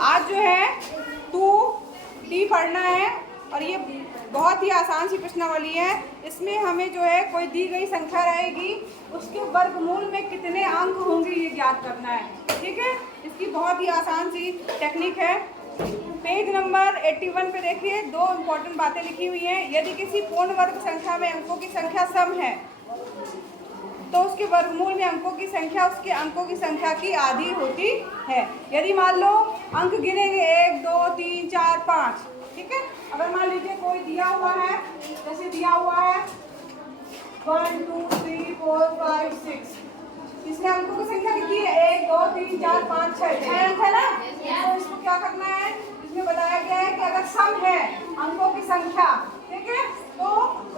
आज जो है 2D पढ़ना है और ये बहुत ही आसान सी प्रश्नावली है। इसमें हमें जो है कोई दी गई संख्या रहेगी, उसके वर्गमूल में कितने अंक होंगे ये ज्ञात करना है। ठीक है, इसकी बहुत ही आसान सी टेक्निक है। पेज नंबर 81 पे देखिए, दो इम्पोर्टेंट बातें लिखी हुई हैं। यदि किसी पूर्ण वर्ग संख्या में अंकों की संख्या सम है तो उसके वर्गमूल में अंकों की संख्या उसके अंकों की संख्या की आधी होती है। यदि मान लो अंक गिनेंगे 1 2 3 4 5, ठीक है। अगर मान लीजिए कोई दिया हुआ है, जैसे दिया हुआ है 1 2 3 4 5 6, इसमें अंकों की संख्या कितनी है? 1 2 3 4 5 6 अंक है ना। तो इसको क्या करना है, इसमें बताया गया है कि अगर सम है अंकों की संख्या, ठीक है, तो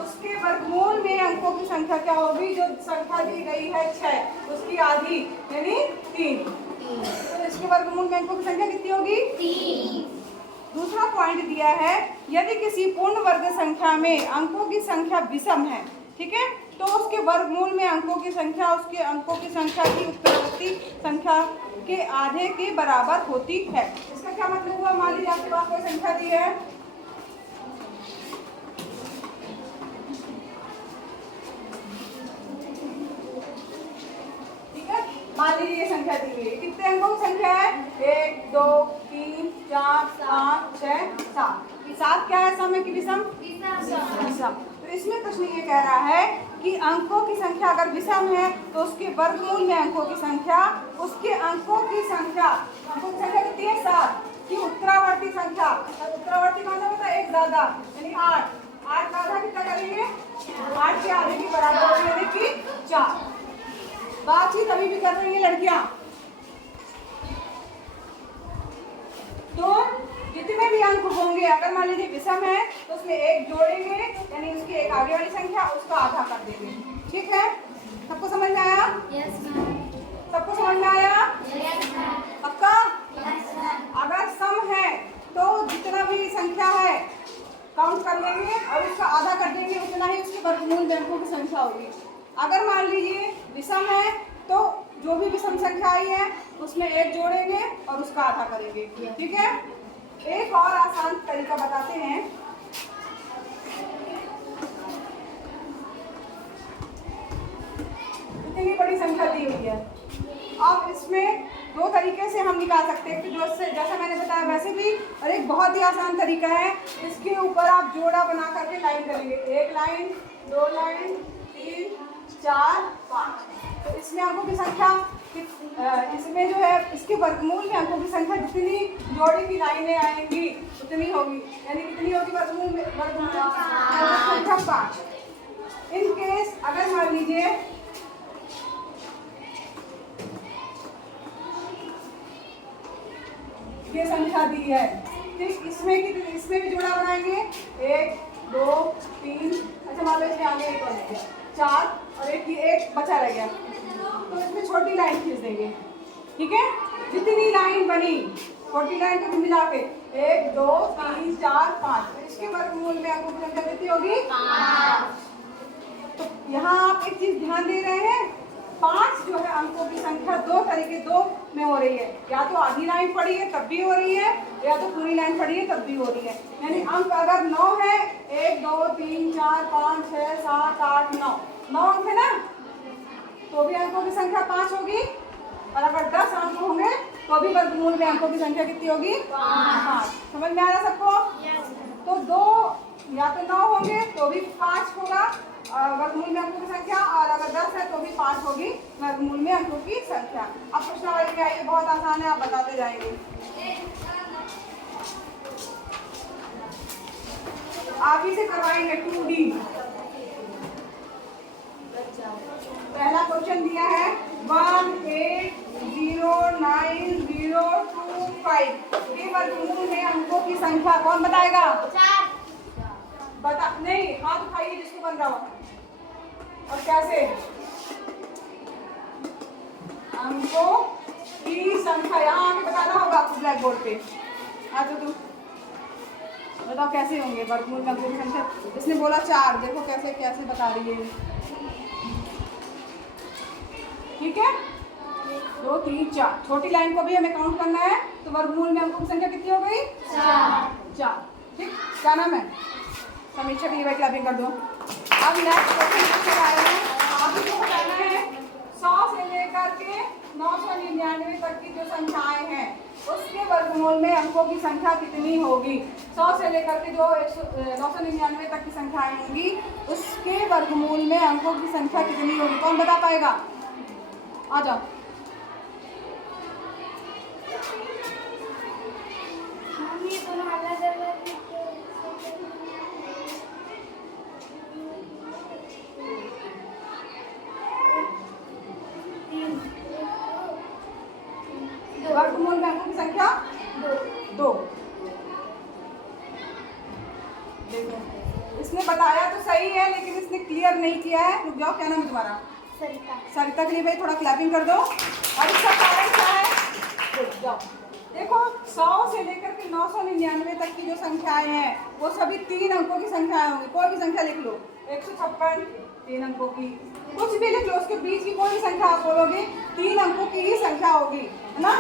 उसके वर्गमूल में अंकों की संख्या क्या होगी? जो संख्या दी गई है 6, उसकी आधी यानी 3। तो इसके वर्गमूल में अंकों की संख्या कितनी होगी? 3। दूसरा पॉइंट दिया है, यदि किसी पूर्ण वर्ग संख्या में अंकों की संख्या विषम है, ठीक है, तो उसके वर्गमूल में अंकों की संख्या उसके अंकों की संख्या की उत्तरवर्ती संख्या के आधे के बराबर होती है। इसका क्या मतलब हुआ? मान लीजिए आपके पास कोई संख्या दी है, मान लीजिए ये संख्या दी हुई है। कितने अंकों की संख्या है? 1 2 3 4 5 6 7। 7 क्या है? सम है कि विषम? विषम। तो इसमें प्रश्न ये कह रहा है कि अंकों की संख्या अगर विषम है तो उसके वर्गमूल में अंकों की संख्या उसके अंकों की संख्या कितनी है? 7 की उत्तरावर्ती संख्या। उत्तरावर्ती का मतलब होता है एक ज्यादा, यानी 8। 8 का आधा कितना करेंगे? 8 के आधे के बराबर होगी, यानी कि 4। बातचीत अभी भी कर रही है लड़कियां। तो जितने भी अंक होंगे, अगर मान लीजिए विषम है तो उसमें 1 जोड़ेंगे, यानी उसकी एक आगे वाली संख्या उसका आधा कर देंगे। ठीक है, सबको समझ में आया? Yes ma'am. सबको समझ में आया? Yes ma'am. पक्का? Yes ma'am. अगर सम है तो जितना भी संख्या है काउंट कर लेंगे और उसका आधा कर देंगे, उतना ही उसके वर्गमूल में अंकों की संख्या होगी। अगर मान लीजिए विषम है तो जो भी विषम संख्या आई है उसमें 1 जोड़ेंगे और उसका आधा करेंगे। ठीक है, एक और आसान तरीका बताते हैं। इतनी बड़ी संख्या दी हुई है, अब इसमें 2 तरीके से हम निकाल सकते हैं, जो जैसा मैंने बताया वैसे भी, और एक बहुत ही आसान तरीका है। इसके ऊपर आप जोड़ा बना करके लाइन करेंगे, 1 लाइन 2 लाइन 3 4 5। तो इसमें अंकों की संख्या इसमें जो है इसके वर्गमूल में अंकों की संख्या जितनी जोड़ी की लाइनें आएंगी उतनी होगी, यानी कितनी होगी वर्गमूल में? वर्गमूल संख्या 5। इन केस अगर मान लीजिए ये संख्या दी है, ठीक, इसमें भी जोड़ा बनाएंगे, 1 2 3, अच्छा मान लो इसमें आगे 1 और रह गया, 4 और एक बचा रह गया, तो इसमें छोटी लाइन खींच देंगे। ठीक है, जितनी लाइन बनी छोटी लाइन को मिला के 1 2 3 4 5, इसके वर्गमूल में अंकों की संख्या कितनी होगी? 5। तो यहाँ आप एक चीज ध्यान दे रहे हैं, 5 जो है अंकों की संख्या 2 में हो रही है, या तो आधी लाइन पड़ी है तब भी हो रही है, या तो पूरी लाइन पड़ी है तब भी हो रही है। यानी अंक अगर 9 है, 1 2 3 4 5 6 7 8 9 अंक है ना, तो भी अंकों की संख्या 5 होगी। और अगर 10 अंक होंगे तो भी वर्गमूल में अंकों की संख्या कितनी होगी? 5। समझ में आ रहा सबको? तो 2 या तो 9 होंगे तो भी 5 होगा वर्गमूल में अंकों की संख्या, और अगर 10 है तो भी 5 होगी वर्गमूल में अंकों की संख्या। अब प्रश्नावली क्या है? ये बहुत आसान है, आप बताते जाएंगे। आप ही से करवाएंगे 2D। पहला क्वेश्चन दिया है 1809025 के वर्गमूल में अंकों की संख्या कौन बताएगा? 4। बता नहीं, हाथ उठाइए जिसको बन रहा हो। और कैसे? अंकों की संख्या यहाँ आके बताना होगा आपको ब्लैक बोर्ड पे। आ जाओ तुम, बताओ कैसे होंगे वर्गमूल में अंकों की संख्या। इसने बोला 4, देखो कैसे कैसे बता रही है। ठीक है, 2 3 4, छोटी लाइन को भी हमें काउंट करना है, तो वर्गमूल में अंकों की संख्या कितनी हो गई? 4। ठीक, क्या नाम है? समीक्षा की क्लैपिंग कर दो। अब नेक्स्ट क्वेश्चन आए हैं, आपको जो बताना है 100 से लेकर के 999 तक की जो संख्याएं हैं उसके वर्गमूल में अंकों की संख्या कितनी होगी? 100 से लेकर के जो 999 तक की संख्याएं होंगी उसके वर्गमूल में अंकों की संख्या कितनी होगी? कौन बता पाएगा? आ जाओ। ये दोनों अलग अलग वर्गमूल में अंकों की संख्या 2। देखो इसने बताया तो सही है लेकिन इसने क्लियर नहीं किया है। रुक जाओ, क्या नाम है तुम्हारा? सरिता। सरिता के लिए भाई थोड़ा क्लैपिंग कर दो। और इसका कारण क्या है? रुक जाओ, देखो 100 से लेकर के 999 तक की जो संख्याएं हैं वो सभी 3 अंकों की संख्याएं होंगी। कोई भी संख्या लिख लो, 156 3 अंकों की, कुछ भी लिख लो, उसके बीच की कोई भी संख्या आप बोलोगे 3 अंकों की ही संख्या होगी, है ना?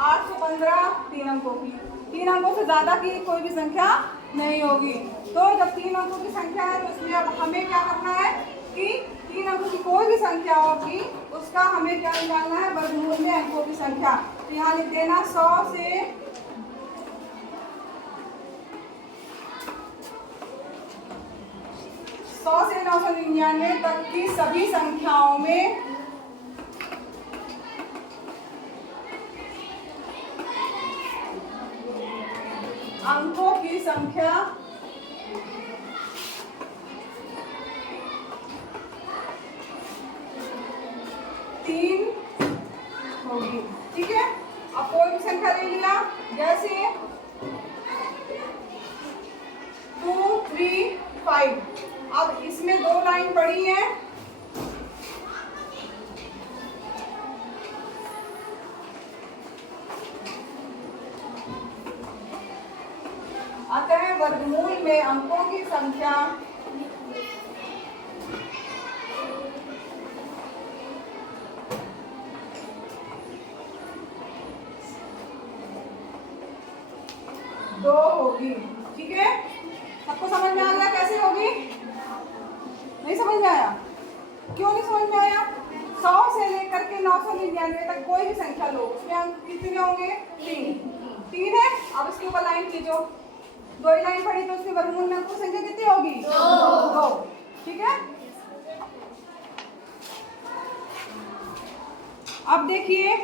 815 3 अंकों की, 3 अंकों से ज्यादा की कोई भी संख्या नहीं होगी। तो जब 3 अंकों की संख्या है तो इसमें अब हमें क्या करना है कि 3 अंकों की कोई भी संख्या होगी उसका हमें क्या निकालना है? वर्गमूल में अंकों की संख्या। तो यहाँ लिख देना 100 से 999 तक की सभी संख्याओं में अंकों की संख्या 3 होगी। ठीक है, अब कोई भी संख्या ले लिया, जैसे 2 3 5। अब इसमें 2 लाइन पड़ी है, अतः वर्गमूल में अंकों की संख्या 2 होगी। ठीक है, सबको समझ में आ गया कैसे होगी? नहीं समझ में आया? क्यों नहीं समझ में आया? 100 से लेकर के 999 तक कोई भी संख्या लो, उसमें अंक कितने होंगे? 3 है। अब इसके ऊपर लाइन खींचो, 2 ही लाइन पड़ी तो उसके वर्गमूल में अंकों की संख्या कितनी होगी? 2। ठीक है, अब देखिए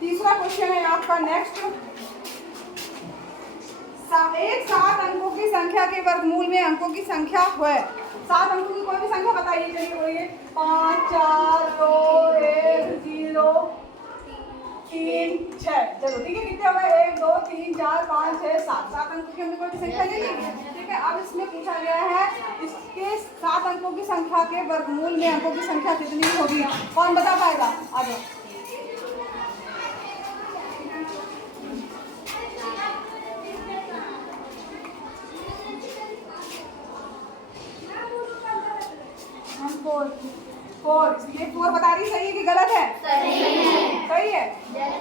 तीसरा क्वेश्चन है आपका नेक्स्ट। एक 7 अंकों की संख्या के वर्गमूल में अंकों की संख्या है। 7 अंकों की कोई भी संख्या बताइए, चलिए बोलिए। 5 4 2 1 0 3 6। चलो ठीक है, कितने हो गए? 1 2 3 4 5 6 7। 7 अंकों की हमने कोई भी संख्या ले ली। ठीक है, अब इसमें पूछा गया है इसके 7 अंकों की संख्या के वर्गमूल में अंकों की संख्या कितनी होगी? कौन बता पाएगा? आ जाओ। फोर। ये 4 बता रही सही है कि गलत है? सही है।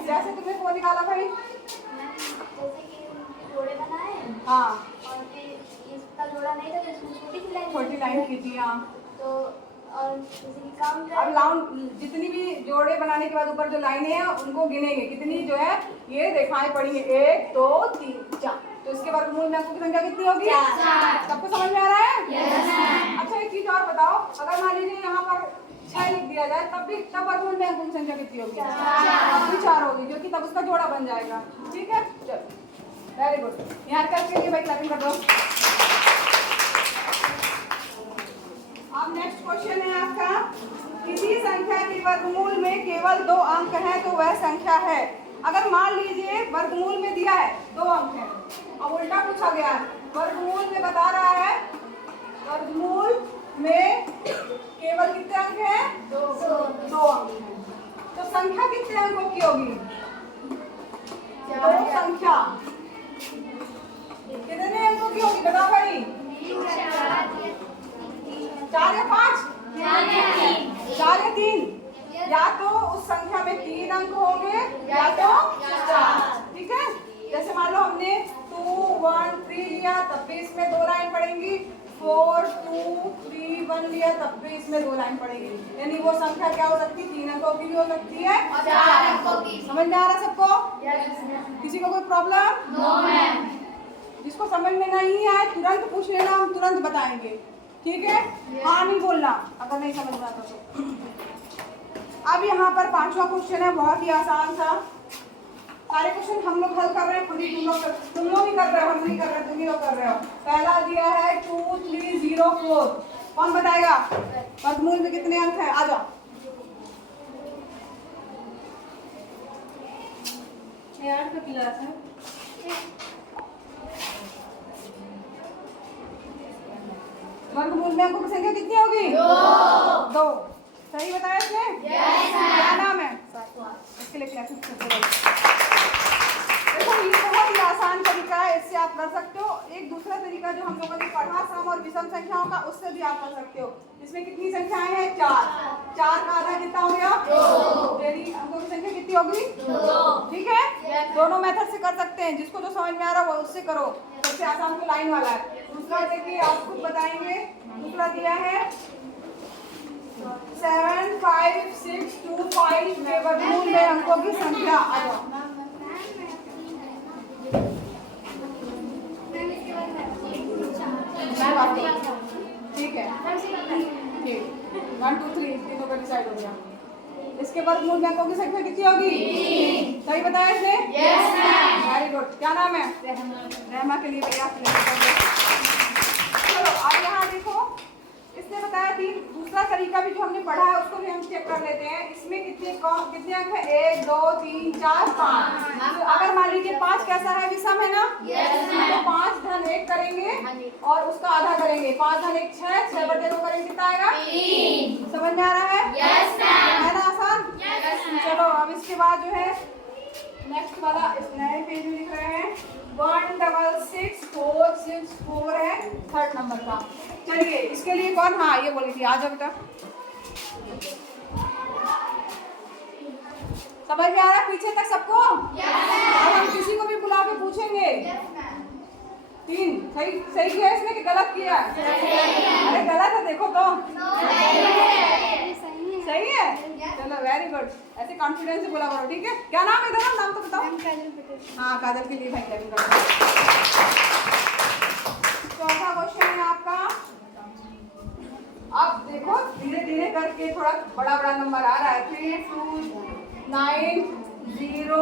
जैसे तुमने 4 निकाला भाई? जैसे कि जोड़े बनाए, हाँ, और फिर इसका जोड़ा नहीं था तो इसमें छोटी लाइन खींची। हाँ, तो और जैसे कि काउंट अब लाउंड जितनी भी जोड़े बनाने के बाद ऊपर जो लाइनें हैं उनको गिनेंगे, कितनी जो है ये रेखाएं पड़ी है, 1 2 3 4। तो इसके वर्गमूल में अंकों की संख्या कितनी होगी? 4। सबको समझ में आ रहा है? अच्छा एक चीज और बताओ, अगर मान लीजिए यहाँ पर 6 लिख दिया जाए तब वर्गमूल में अंकों की संख्या कितनी होगी? 4 होगी, जो कि तब उसका जोड़ा बन जाएगा। ठीक है, चलो वेरी गुड। यहाँ करके लिए भाई क्लैपिंग कर दो। अब नेक्स्ट क्वेश्चन है आपका, किसी संख्या के वर्गमूल में केवल 2 अंक हैं तो वह संख्या है। अगर मान लीजिए वर्गमूल में दिया है 2 अंक है, अब उल्टा पूछा गया है, वर्गमूल में बता रहा है वर्गमूल में केवल कितने अंक हैं? 2 अंक हैं। तो संख्या कितने अंकों की होगी? 2 संख्या कितने अंकों की होगी बताओ भाई? 4 या 5? 4 या 3? या तो उस संख्या में पढ़ लिया तब भी इसमें 2 लाइन पड़ेगी। यानी वो संख्या क्या हो सकती है, 3 अंकों की भी हो सकती है और 4 अंकों की। समझ में आ रहा सबको? किसी को कोई प्रॉब्लम? No ma'am. जिसको समझ में नहीं आए तुरंत पूछ लेना, हम तुरंत बताएंगे, ठीक है? हाँ नहीं बोलना अगर नहीं समझ में आता तो। अब यहाँ पर 5वां क्वेश्चन है, बहुत ही आसान सा। सारे क्वेश्चन हम लोग हल कर रहे हैं, खुद ही तुम लोग ही कर रहे हो, हम नहीं कर रहे, तुम ही लोग कर रहे हो। पहला दिया है 2304, कौन बताएगा? वर्गमूल में कितने अंक है? आ जाओ। का क्लास है। वर्गमूल में अंकों की संख्या कितनी होगी? 2। सही बताया इसने? क्या नाम है? इसके लिए क्लास देखो, ये बहुत ही आसान तरीका है, इससे आप कर सकते हो। एक दूसरा तरीका जो हम लोगों ने पढ़ा सम और विषम संख्याओं का, उससे भी आप कर सकते हो। इसमें कितनी संख्याएं हैं? 4। 4 का आधा कितना हो गया? 2। तेरी अंकों की संख्या कितनी होगी? 2। ठीक है, दोनों मेथड से कर सकते हैं। जिसको जो समझ में आ रहा है वो उससे करो। सबसे आसान तो लाइन वाला है। दूसरा देखिए, आप खुद बताएंगे। दूसरा दिया है 7, 5, 6, 2, 5 में वर्गमूल में अंकों की संख्या। आ जाओ। ठीक है, ठीक, 1 2 3 तीनों का डिसाइड हो गया। इसके वर्गमूल में अंकों की संख्या कितनी होगी? 3। सही बताया इसने? Yes ma'am. Very good. क्या नाम है? रहमा के लिए भैया। चलो अब यहाँ देखो, इसने बताया 3। दूसरा तरीका भी जो हमने पढ़ा है उसको भी हम चेक कर लेते हैं। इसमें कितने अंक है? 1 2 3 4 5। तो अगर मान लीजिए 5 कैसा है? विषम है ना? तो 5 धन 1 करेंगे और उसका आधा करेंगे। 5 धन 1 6, 6 बटे 2 करेंगे, कितना आएगा? 3। समझ में आ रहा है? Yes ma'am. है ना आसान? Yes ma'am. चलो अब इसके बाद जो है नेक्स्ट वाला इस नए पेज में लिख रहे हैं 166,464 है 3rd नंबर का। चलिए इसके लिए कौन? हाँ ये बोली थी, आ जाओ बेटा। समझ में आ रहा है पीछे तक सबको? अब हम किसी को भी बुला के पूछेंगे। 3 सही किया इसने कि गलत किया? अरे गलत है, देखो तो। सही है। चलो वेरी गुड, ऐसे कॉन्फिडेंस से बोला करो, ठीक है? क्या नाम है इधर? नाम तो बताओ। हाँ काजल के लिए भाई क्या करो। चौथा क्वेश्चन है आपका। अब देखो धीरे धीरे करके थोड़ा बड़ा बड़ा नंबर आ रहा है। 3 2 9 0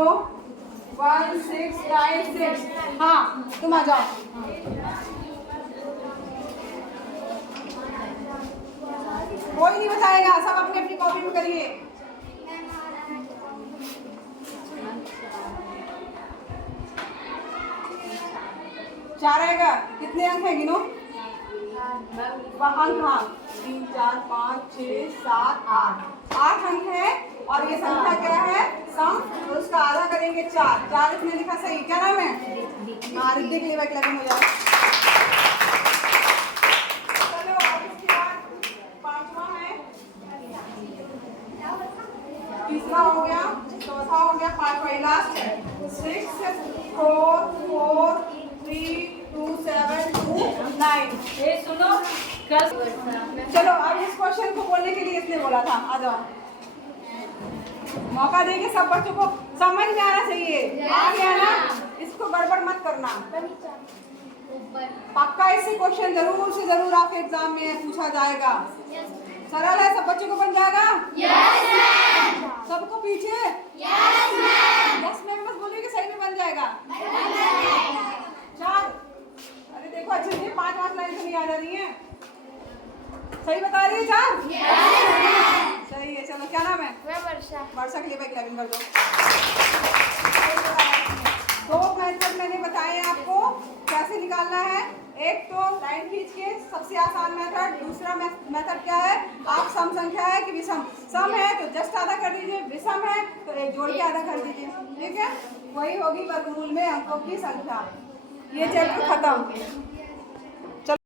1 6 9 6। हाँ तुम आ जाओ। कोई नहीं बताएगा, सब अपनी अपनी कॉपी में करिए। चार आएगा। कितने अंक है गिनो? अंक हाँ 3 4 5 6 7 8 अंक है। और ये संख्या क्या है? सम। तो उसका आधा करेंगे 4। 4 इसने लिखा सही। क्या नाम है? हाँ रिद्धि के लिए बैक लगन हो जाए। चलो अब इसके बाद 5वां है, तीसरा हो गया, चौथा हो गया, 5वां लास्ट है 6 4 4 3 2 7 2 9। ये सुनो चलो अब इस क्वेश्चन को बोलने के लिए इसने बोला था। आ जाओ, मौका देंगे सब बच्चों को। समझ में आना चाहिए। आ गया ना? इसको गड़बड़ मत करना। पक्का इससे क्वेश्चन जरूर से जरूर आपके एग्जाम में पूछा जाएगा। सरल है, सब बच्चों को बन जाएगा? Yes ma'am. सबको पीछे? Yes ma'am. यस मैम बस बोलिए कि सही में बन जाएगा। 4। अरे देखो अच्छे से 5 लाइन से नहीं आ जा रही है। सही बता रही है? 4 सही है। चलो क्या नाम है? वर्षा। वर्षा के लिए भाई क्लैपिंग कर दो। 2 मेथड मैंने बताए आपको कैसे निकालना है। एक तो लाइन खींच के, सबसे आसान मेथड। दूसरा मेथड क्या है? आप सम संख्या है कि विषम? सम है तो जस्ट आधा कर दीजिए, विषम है तो एक जोड़ के आधा कर दीजिए, ठीक है? वही होगी वर्गमूल में अंकों की संख्या। ये चैप्टर खत्म।